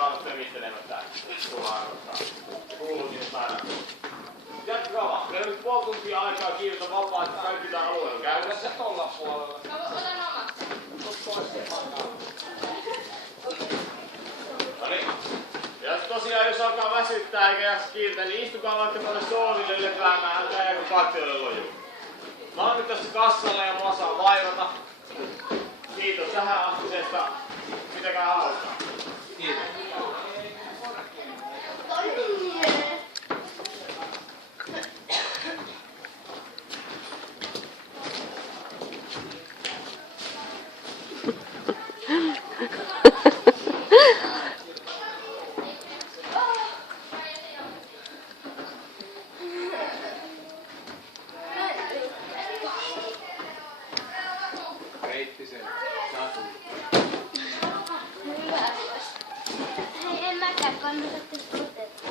saada tömistelemättä tuolla arvostaa. Kuuluukin aina. Jatkakaa vaan. Meillä on nyt puoli tuntia aikaa kiivetä vapaa, että kaikki tää alueella käydessä. Tolla puolella. No, otan omat. Noniin. Ja tosiaan jos alkaa väsyttää eikä jaksa kiiltää, niin istukaa vaikka tuonne soolille lepäämään, älkää jääkö patioille lojuu. Mä oon nyt tässä kassalla ja mua saa vaivata. Kiitos tähän astisesta. Pitäkää hauskaa. Kiitos. Reittisen. Hei, en mäkään kannata tästä otetta.